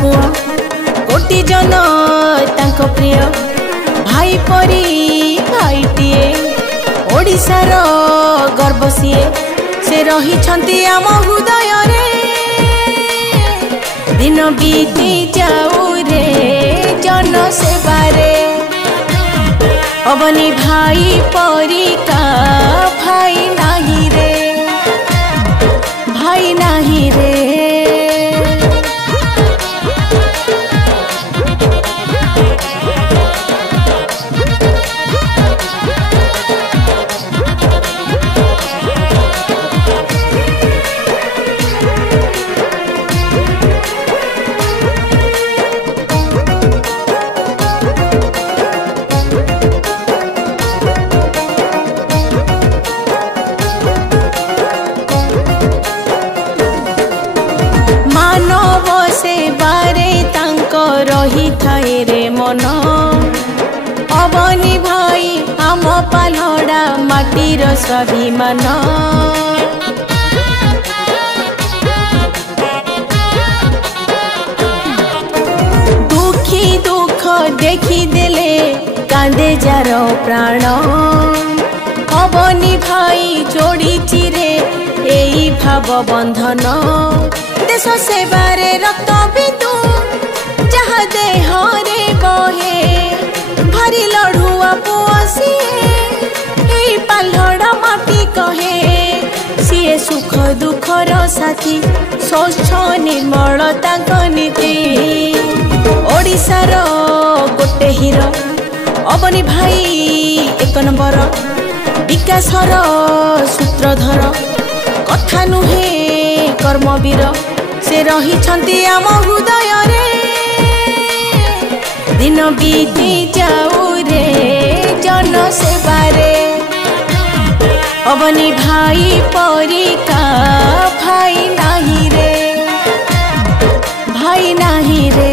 पुआ कोटि जन तांको प्रिय भाई परी भाईटिए ओडिशार गर्व सीए से रही छंती आम हृदय रे दिन बीती जाऊ रे जन सेवारे अबनी भाई परी का भाई नाही रे भाई नाही रे। रही थाए रे मन अबनी भाई आम पालड़ा माटीर स्वाभिमान दुखी दुख देखी देले कांदे जार प्राण अबनी भाई जोड़ी चिरे एई भाव बंधन देश सेवारे रक्त बिंदु जहाँ देहरे बहे भारी लड़ुआ पुआ सीए पालड़ा माटी कहे सीए सुख दुखर साथी स्वच्छ निर्मलता नीति ओडिशार गोटे हीरो अबनी भाई एक नंबर विकासर सूत्रधर कथा नुहे कर्मवीर से रही छंती आम हृदय रे दिन बीती जाऊ रे जन सेवारे अबनी भाई परी का भाई नाही रे भाई नाही रे।